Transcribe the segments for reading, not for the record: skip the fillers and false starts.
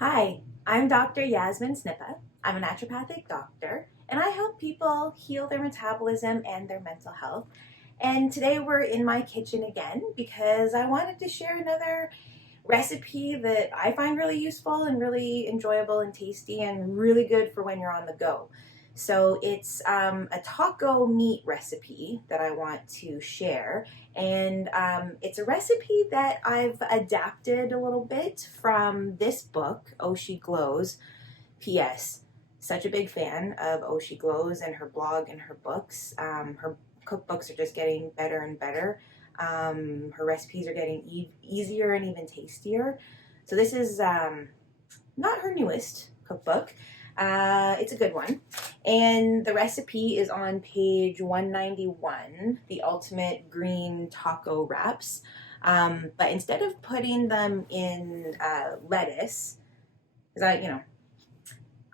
Hi, I'm Dr. Yasmin Snippa. I'm a naturopathic doctor, and I help people heal their metabolism and their mental health. And today we're in my kitchen again because I wanted to share another recipe that I find really useful and really enjoyable and tasty and really good for when you're on the go. So it's a taco meat recipe that I want to share, and it's a recipe that I've adapted a little bit from this book, Oh She Glows. P.S. Such a big fan of Oh She Glows and her blog and her books. Her cookbooks are just getting better and better. Her recipes are getting easier and even tastier. So this is not her newest cookbook. It's a good one. And the recipe is on page 191, the ultimate green taco wraps. But instead of putting them in lettuce, because I don't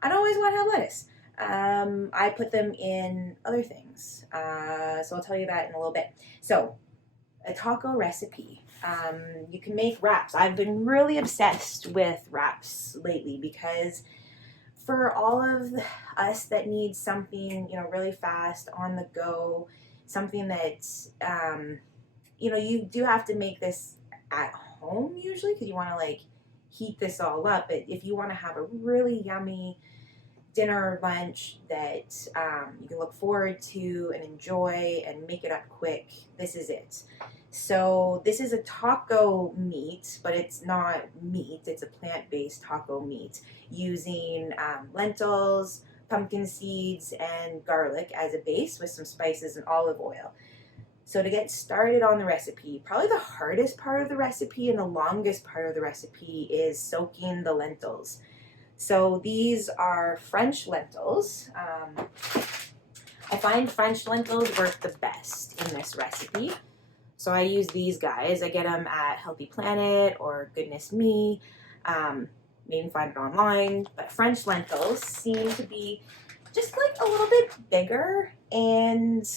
always want to have lettuce. I put them in other things. So I'll tell you that in a little bit. So, a taco recipe. You can make wraps. I've been really obsessed with wraps lately because for all of us that need something, really fast on the go, something that, you do have to make this at home usually because you want to heat this all up. But if you want to have a really yummy dinner or lunch that you can look forward to and enjoy and make it up quick, this is it. So this is a taco meat, but it's not meat. It's a plant-based taco meat using lentils, pumpkin seeds, and garlic as a base with some spices and olive oil. So to get started on the recipe, probably the hardest part of the recipe and the longest part of the recipe is soaking the lentils. So these are French lentils. I find French lentils work the best in this recipe. So I use these guys. I get them at Healthy Planet or Goodness Me. Maybe find it online. But French lentils seem to be just a little bit bigger and,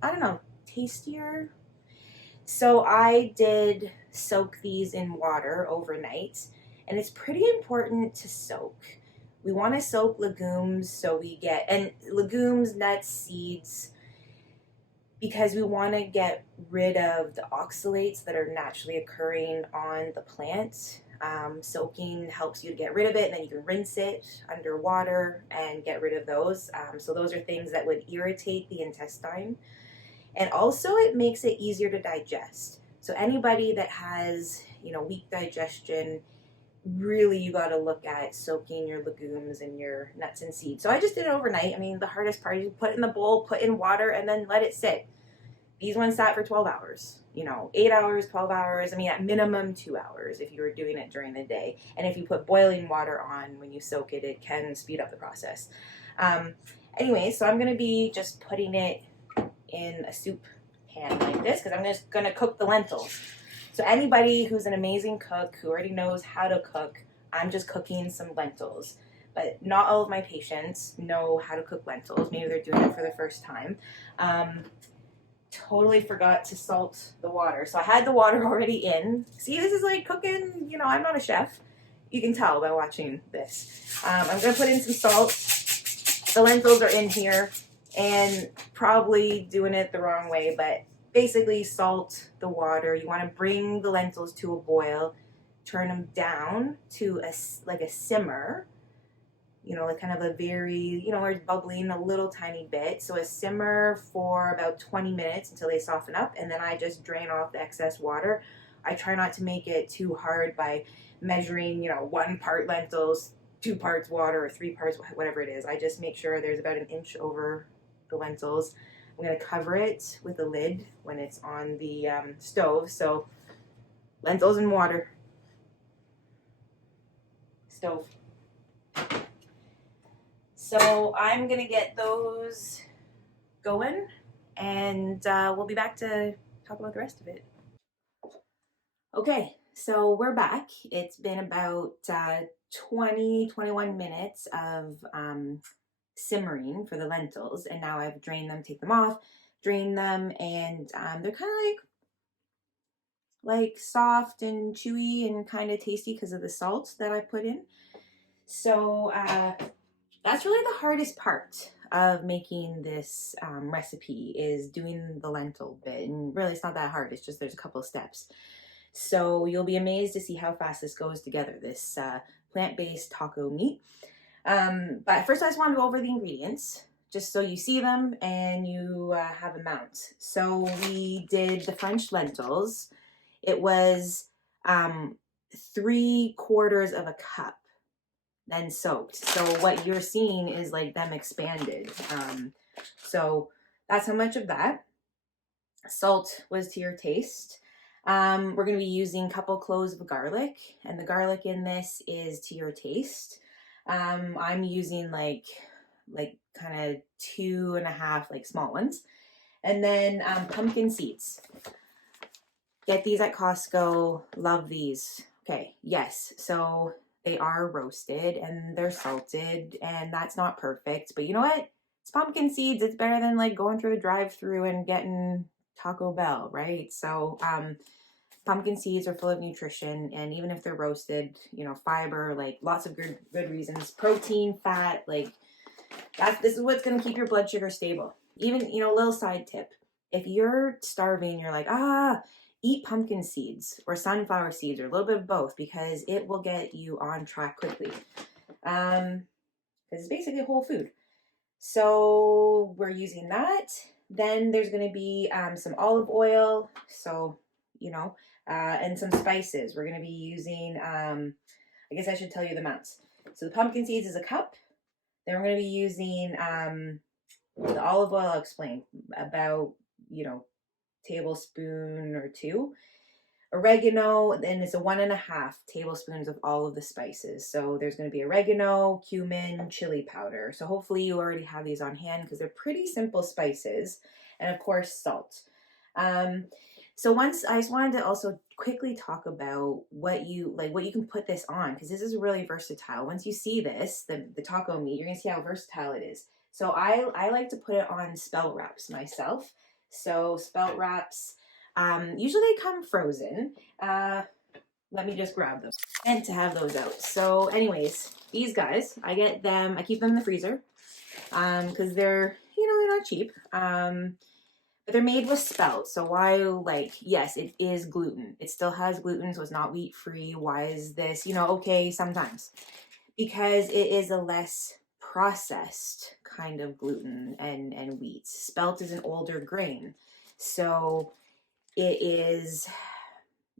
I don't know, tastier. So I did soak these in water overnight, and it's pretty important to soak. We want to soak legumes and legumes, nuts, seeds, because we want to get rid of the oxalates that are naturally occurring on the plant. Soaking helps you to get rid of it, and then you can rinse it under water and get rid of those. So those are things that would irritate the intestine. And also it makes it easier to digest. So anybody that has, weak digestion, really you got to look at soaking your legumes and your nuts and seeds. So I just did it overnight. I mean, the hardest part is you put it in the bowl, put in water, and then let it sit. These ones sat for 12 hours, 8 hours, 12 hours. I mean, at minimum 2 hours if you were doing it during the day. And if you put boiling water on when you soak it, it can speed up the process. Anyway, so I'm going to be just putting it in a soup pan like this because I'm just going to cook the lentils. So anybody who's an amazing cook who already knows how to cook, I'm just cooking some lentils. But not all of my patients know how to cook lentils. Maybe they're doing it for the first time. Totally forgot to salt the water. So I had the water already in. See, this is like cooking, I'm not a chef. You can tell by watching this. I'm going to put in some salt. The lentils are in here and probably doing it the wrong way, but basically salt the water. You want to bring the lentils to a boil, turn them down to a simmer, kind of a very, where it's bubbling a little tiny bit. So a simmer for about 20 minutes until they soften up, and then I just drain off the excess water. I try not to make it too hard by measuring, 1 part lentils, 2 parts water, or 3 parts, whatever it is. I just make sure there's about an inch over the lentils. I'm going to cover it with a lid when it's on the stove. So lentils and water. Stove. So I'm going to get those going, and we'll be back to talk about the rest of it. Okay, so we're back. It's been about 21 minutes of simmering for the lentils, and now I've drained them, take them off, drain them, and they're kind of like soft and chewy and kind of tasty because of the salt that I put in. So that's really the hardest part of making this recipe, is doing the lentil bit. And really, it's not that hard. It's just there's a couple of steps. So you'll be amazed to see how fast this goes together, this plant-based taco meat. But first I just want to go over the ingredients, just so you see them and you have a mount. So we did the French lentils. It was 3/4 of a cup, then soaked. So what you're seeing is like them expanded. So that's how much of that. Salt was to your taste. We're going to be using a couple cloves of garlic, and the garlic in this is to your taste. I'm using like kind of 2.5 like small ones. And then pumpkin seeds. Get these at Costco. Love these. Okay, yes. So they are roasted and they're salted, and that's not perfect. But you know what? It's pumpkin seeds. It's better than like going through the drive-through and getting Taco Bell, right? So pumpkin seeds are full of nutrition, and even if they're roasted, you know, fiber, like lots of good reasons, protein, fat, like this is what's going to keep your blood sugar stable. Even, you know, a little side tip, if you're starving, you're like, eat pumpkin seeds or sunflower seeds or a little bit of both, because it will get you on track quickly. Because it's basically whole food. So we're using that. Then there's going to be some olive oil, so you know, and some spices. We're going to be using, I guess I should tell you the amounts. So the pumpkin seeds is a cup. Then we're going to be using the olive oil. I'll explain, about, you know, tablespoon or two. Oregano, and it's 1.5 tablespoons of all of the spices. So there's going to be oregano, cumin, chili powder. So hopefully you already have these on hand, because they're pretty simple spices. And of course, salt. So once I just wanted to also quickly talk about what you can put this on, because this is really versatile. Once you see this, the taco meat, you're gonna see how versatile it is. So I like to put it on Spelt Wraps myself. So Spelt Wraps, usually they come frozen. Let me just grab them. And to have those out. So anyways, these guys, I get them, I keep them in the freezer, because they're, you know, they're not cheap. But they're made with spelt. So why, like, yes, it is gluten. It still has gluten, so it's not wheat free. Why is this, you know, okay, sometimes. Because it is a less processed kind of gluten and wheat. Spelt is an older grain. So it is,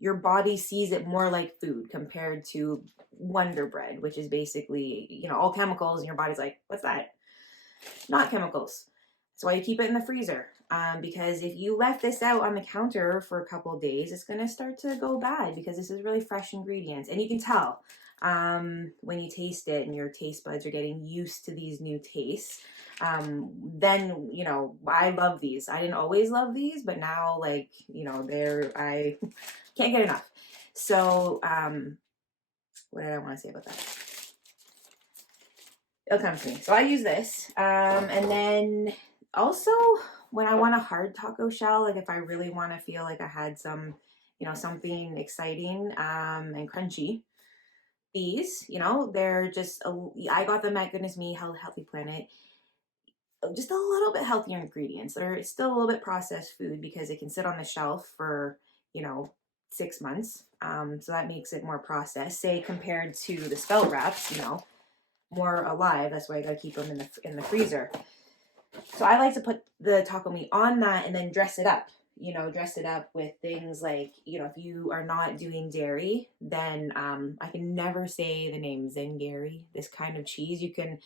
your body sees it more like food compared to Wonder Bread, which is basically, you know, all chemicals, and your body's like, what's that? Not chemicals. That's why you keep it in the freezer. Because if you left this out on the counter for a couple of days, it's going to start to go bad, because this is really fresh ingredients. And you can tell when you taste it and your taste buds are getting used to these new tastes. Then, you know, I love these. I didn't always love these, but now, like, you know, I can't get enough. So what did I want to say about that? It'll come to me. So I use this. And then also when I want a hard taco shell, like if I really want to feel like I had some, you know, something exciting and crunchy, these, you know, they're just, I got them at Goodness Me, Healthy Planet. Just a little bit healthier ingredients. They're still a little bit processed food, because it can sit on the shelf for, you know, 6 months. So that makes it more processed, say, compared to the Spelt Wraps, you know, more alive. That's why I gotta keep them in the freezer. So I like to put the taco meat on that and then dress it up. You know, dress it up with things like, you know, if you are not doing dairy, then I can never say the name Zingari. This kind of cheese, you can,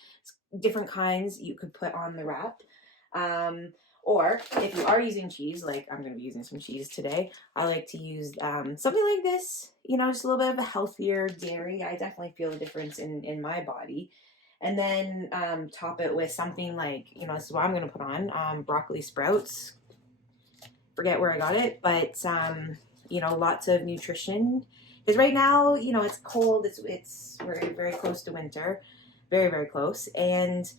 different kinds you could put on the wrap. Or if you are using cheese, like I'm going to be using some cheese today, I like to use something like this, you know, just a little bit of a healthier dairy. I definitely feel a difference in my body. And then top it with something like, you know, this is what I'm going to put on, broccoli sprouts. Forget where I got it, but, you know, lots of nutrition. Because right now, you know, it's cold. We're very close to winter. Very, very close. And,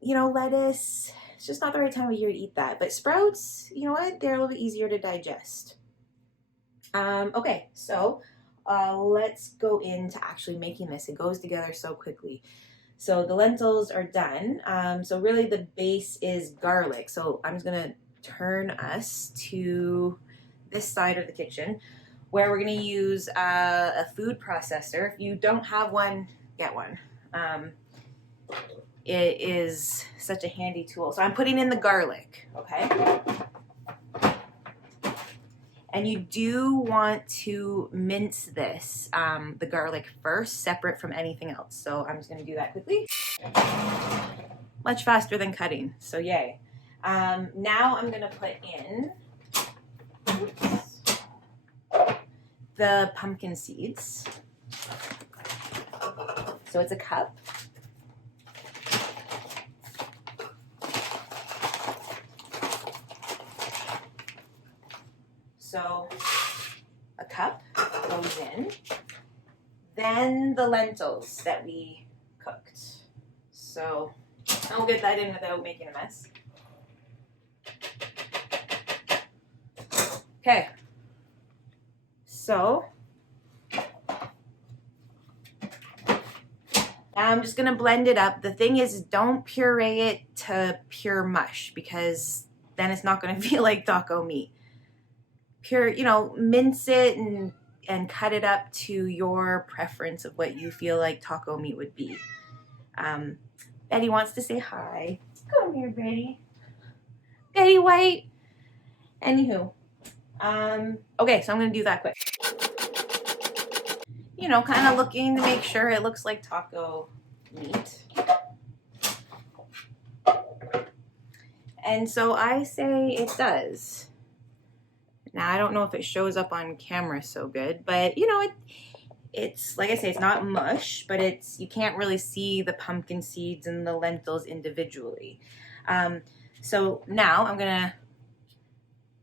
you know, lettuce, it's just not the right time of year to eat that. But sprouts, you know what? They're a little bit easier to digest. Okay, so let's go into actually making this. It goes together so quickly. So the lentils are done. So really the base is garlic. So I'm just gonna turn us to this side of the kitchen where we're gonna use a food processor. If you don't have one, get one. It is such a handy tool. So I'm putting in the garlic, okay? And you do want to mince this, the garlic first, separate from anything else. So I'm just gonna do that quickly. Much faster than cutting, so yay. Now I'm gonna put in the pumpkin seeds. So it's a cup. So a cup goes in. Then the lentils that we cooked. So I'll get that in without making a mess. Okay. So now I'm just gonna blend it up. The thing is, don't puree it to pure mush because then it's not gonna feel like taco meat. Pure, mince it and cut it up to your preference of what you feel like taco meat would be. Betty wants to say hi. Come here, Betty. Betty White. Anywho, okay, so I'm gonna do that quick. Kind of looking to make sure it looks like taco meat. And so I say it does. Now, I don't know if it shows up on camera so good, but it's like I say, it's not mush, but you can't really see the pumpkin seeds and the lentils individually. So now I'm gonna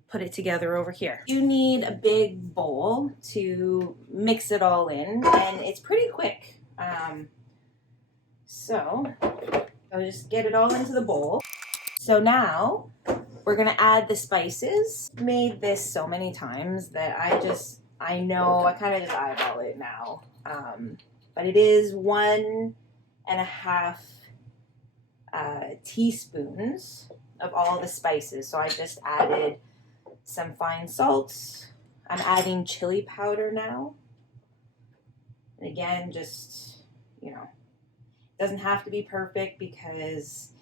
put it together over here. You need a big bowl to mix it all in, and it's pretty quick. So I'll just get it all into the bowl. So now we're gonna add the spices. Made this so many times that I know I kind of just eyeball it now. But it is 1.5 teaspoons of all the spices. So I just added some fine salt. I'm adding chili powder now. And again, just, doesn't have to be perfect because,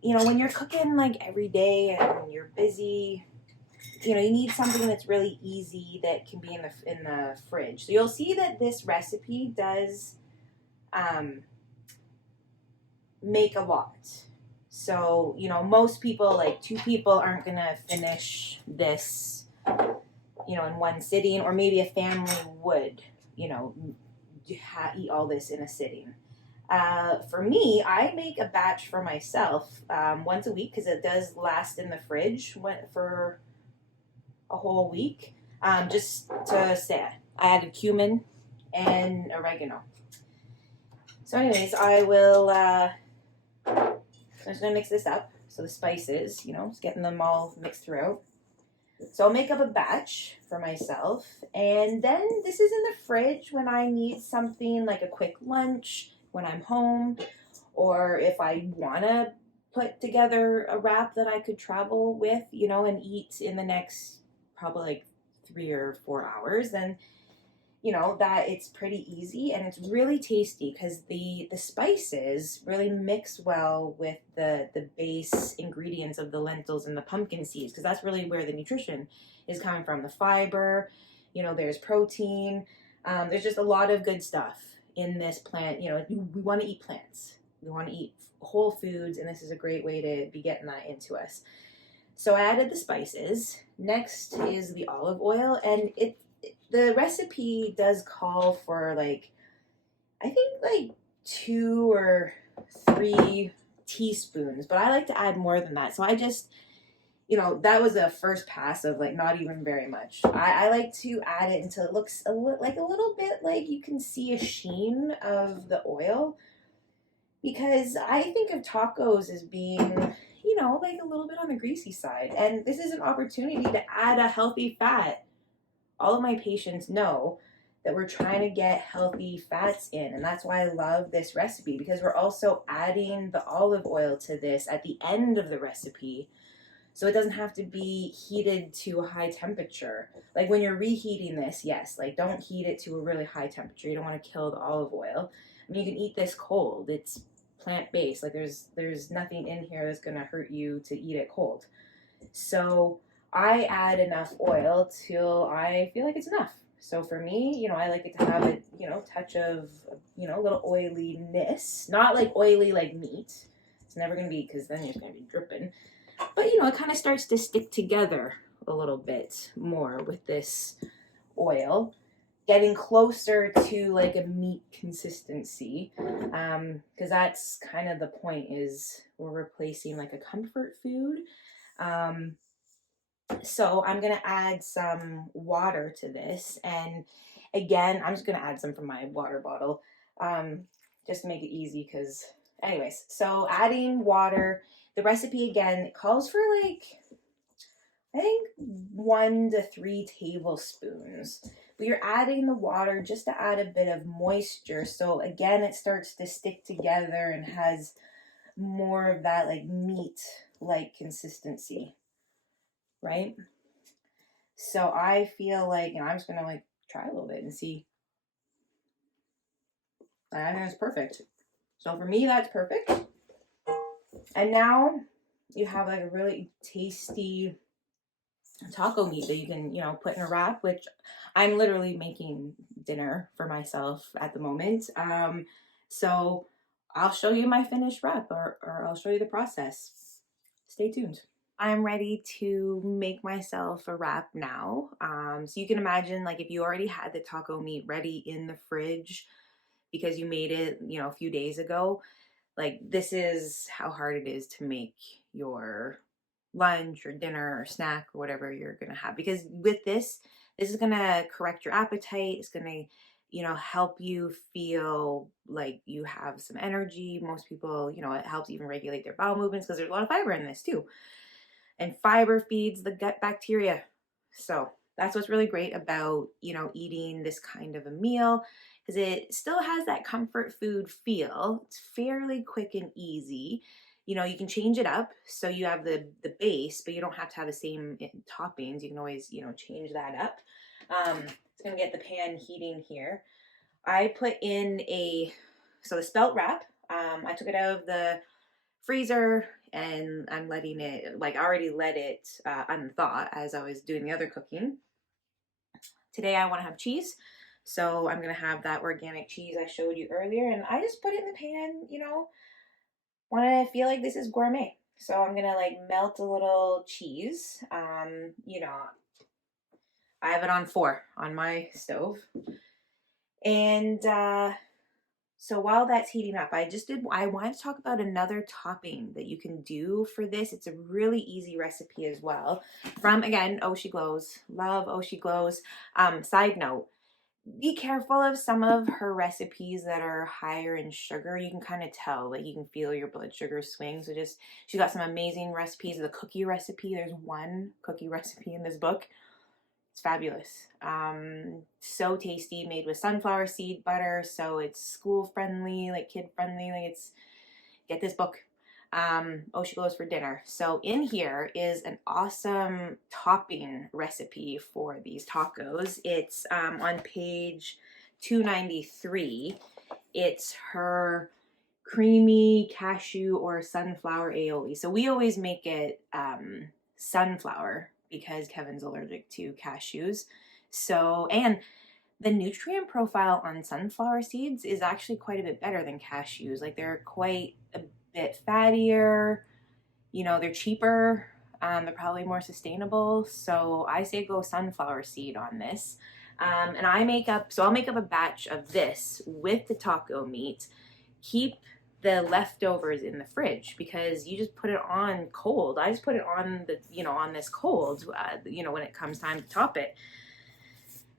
when you're cooking like every day and you're busy, you need something that's really easy that can be in the fridge. So you'll see that this recipe does make a lot. So, most people, like 2 people, aren't gonna finish this, in one sitting, or maybe a family would, eat all this in a sitting. For me, I make a batch for myself once a week because it does last in the fridge for a whole week. Just to say, I added cumin and oregano. So anyways, I'm just gonna mix this up. So the spices, just getting them all mixed throughout. So I'll make up a batch for myself, and then this is in the fridge when I need something like a quick lunch when I'm home, or if I wanna put together a wrap that I could travel with, and eat in the next probably like 3 or 4 hours, then that it's pretty easy and it's really tasty because the spices really mix well with the base ingredients of the lentils and the pumpkin seeds, because that's really where the nutrition is coming from. The fiber, there's protein, there's just a lot of good stuff in this plant. We want to eat plants, we want to eat whole foods, and this is a great way to be getting that into us. So I added the spices. Next is the olive oil, and the recipe does call for I think 2 or 3 teaspoons, but I like to add more than that. So I just, that was a first pass of not even very much. I like to add it until it looks a little bit like you can see a sheen of the oil, because I think of tacos as being, a little bit on the greasy side, and this is an opportunity to add a healthy fat all of my patients know that we're trying to get healthy fats in. And that's why I love this recipe, because we're also adding the olive oil to this at the end of the recipe. So it doesn't have to be heated to a high temperature. Like when you're reheating this, yes, like don't heat it to a really high temperature. You don't want to kill the olive oil. I mean, you can eat this cold. It's plant-based. Like there's nothing in here that's going to hurt you to eat it cold. So I add enough oil till I feel like it's enough. So for me, I like it to have a, touch of, a little oiliness. Not like oily like meat. It's never going to be, because then you're going to be dripping. But, it kind of starts to stick together a little bit more with this oil, getting closer to like a meat consistency, because that's kind of the point, is we're replacing like a comfort food. So I'm going to add some water to this. And again, I'm just going to add some from my water bottle, just to make it easy, because anyways, so adding water. The recipe again, it calls for like, I think 1 to 3 tablespoons. But you're adding the water just to add a bit of moisture. So again, it starts to stick together and has more of that like meat-like consistency, right? So I feel like, I'm just gonna like try a little bit and see. I think it's perfect. So for me, that's perfect. And now you have like a really tasty taco meat that you can, put in a wrap, which I'm literally making dinner for myself at the moment. So I'll show you my finished wrap, or I'll show you the process. Stay tuned. I'm ready to make myself a wrap now. So you can imagine, like, if you already had the taco meat ready in the fridge because you made it, a few days ago, like, this is how hard it is to make your lunch or dinner or snack or whatever you're going to have. Because with this is going to correct your appetite. It's going to, help you feel like you have some energy. Most people, it helps even regulate their bowel movements, because there's a lot of fiber in this too. And fiber feeds the gut bacteria. So that's what's really great about, eating this kind of a meal, because it still has that comfort food feel. It's fairly quick and easy. You can change it up, so you have the base, but you don't have to have the same toppings. You can always, change that up. It's going to get the pan heating here. I put in the Spelt Wrap. I took it out of the freezer, and I'm letting it, like, I already let it unthaw as I was doing the other cooking. Today I want to have cheese, so I'm going to have that organic cheese I showed you earlier, and I just put it in the pan, want to feel like this is gourmet. So I'm going to like melt a little cheese. I have it on 4 on my stove. And so while that's heating up, I wanted to talk about another topping that you can do for this. It's a really easy recipe as well. From, again, Oshi Glows. Love Oshi Glows. Side note, be careful of some of her recipes that are higher in sugar. You can kind of tell, like, you can feel your blood sugar swing. So she's got some amazing recipes. The cookie recipe, there's one cookie recipe in this book. It's fabulous. So tasty, made with sunflower seed butter. So it's school friendly, like kid friendly. Like, get this book. She Glows for dinner. So in here is an awesome topping recipe for these tacos. It's on page 293. It's her creamy cashew or sunflower aioli. So we always make it sunflower, because Kevin's allergic to cashews. So, and the nutrient profile on sunflower seeds is actually quite a bit better than cashews. Like, they're quite a bit fattier, they're cheaper, they're probably more sustainable. So I say go sunflower seed on this. And I'll make up a batch of this with the taco meat. Keep the leftovers in the fridge, because you just put it on cold. I just put it on on this cold, when it comes time to top it.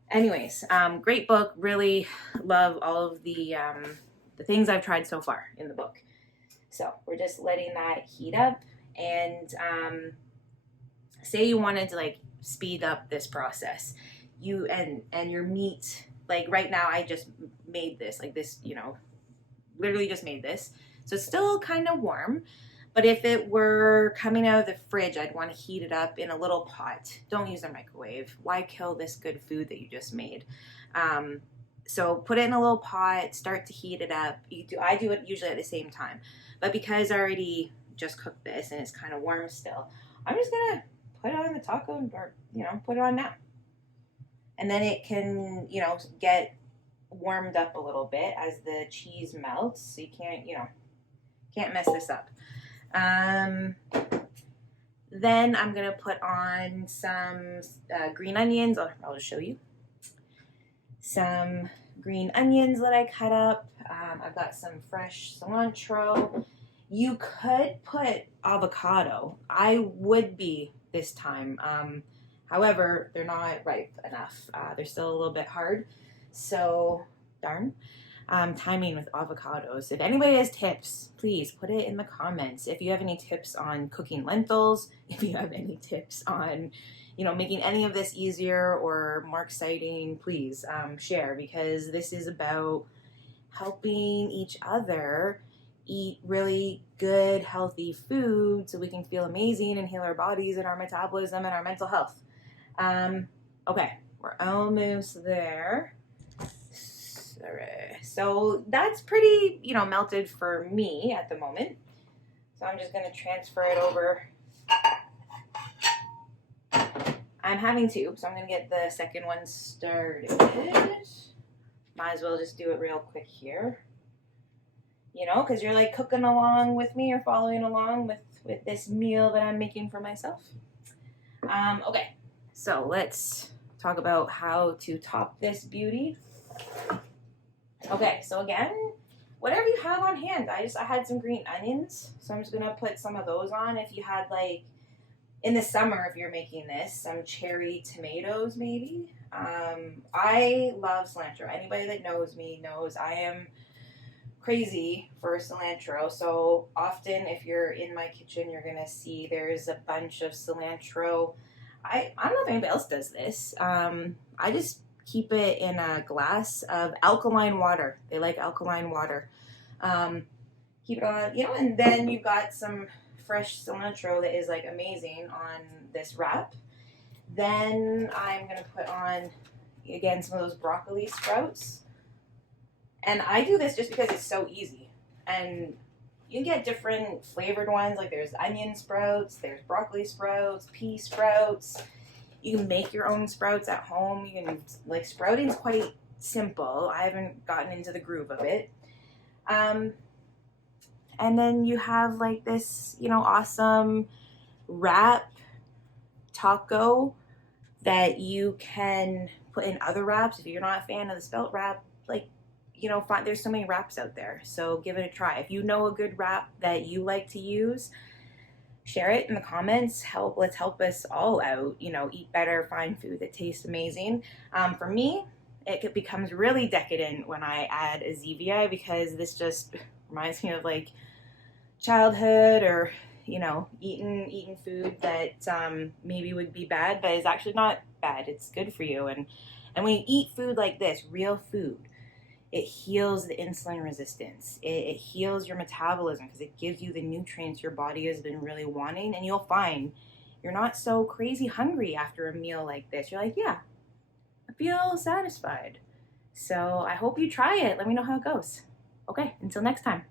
Anyways, great book. Really love all of the things I've tried so far in the book. So we're just letting that heat up, and say you wanted to like speed up this process. you and your meat, like right now I just made this, like this, you know, literally just made this. So it's still kind of warm, but if it were coming out of the fridge, I'd want to heat it up in a little pot. Don't use a microwave. Why kill this good food that you just made? So put it in a little pot, start to heat it up. I do it usually at the same time, but because I already just cooked this and it's kind of warm still, I'm just gonna put it on the taco, or you know, put it on now, and then it can, you know, get warmed up a little bit as the cheese melts. So you can't, you know, can't mess this up. Then I'm gonna put on some green onions. I'll just show you some green onions that I cut up. I've got some fresh cilantro. You could put avocado. I would be this time. However, they're not ripe enough. They're still a little bit hard. So, darn. Timing with avocados. If anybody has tips, please put it in the comments. If you have any tips on cooking lentils, if you have any tips on, you know, making any of this easier or more exciting, please share, because this is about helping each other eat really good, healthy food so we can feel amazing and heal our bodies and our metabolism and our mental health. Okay, we're almost there. So that's pretty, you know, melted for me at the moment. So I'm just going to transfer it over. I'm having two, so I'm going to get the second one started. Might as well just do it real quick here. You know, because you're like cooking along with me or following along with this meal that I'm making for myself. Okay, so let's talk about how to top this beauty. Okay, so again, whatever you have on hand. I had some green onions, so I'm just gonna put some of those on. If you had, like, in the summer, if you're making this, some cherry tomatoes maybe. I love cilantro. Anybody that knows me knows I am crazy for cilantro. So often if you're in my kitchen, you're gonna see there's a bunch of cilantro. I don't know if anybody else does this. I just keep it in a glass of alkaline water. They like alkaline water. Keep it on, you know, and then you've got some fresh cilantro that is like amazing on this wrap. Then I'm gonna put on, again, some of those broccoli sprouts. And I do this just because it's so easy. And you can get different flavored ones, like there's onion sprouts, there's broccoli sprouts, pea sprouts. You can make your own sprouts at home. You can, like, sprouting's quite simple. I haven't gotten into the groove of it. And then you have like this, you know, awesome wrap taco that you can put in other wraps. If you're not a fan of the Spelt Wrap, like, you know, there's so many wraps out there. So give it a try. If you know a good wrap that you like to use, share it in the comments. Let's help us all out, you know, eat better, find food that tastes amazing. For me, it becomes really decadent when I add a Zevia, because this just reminds me of like childhood, or, you know, eating food that maybe would be bad, but is actually not bad. It's good for you. And when you eat food like this, real food, it heals the insulin resistance. It heals your metabolism because it gives you the nutrients your body has been really wanting. And you'll find you're not so crazy hungry after a meal like this. You're like, yeah, I feel satisfied. So I hope you try it. Let me know how it goes. Okay, until next time.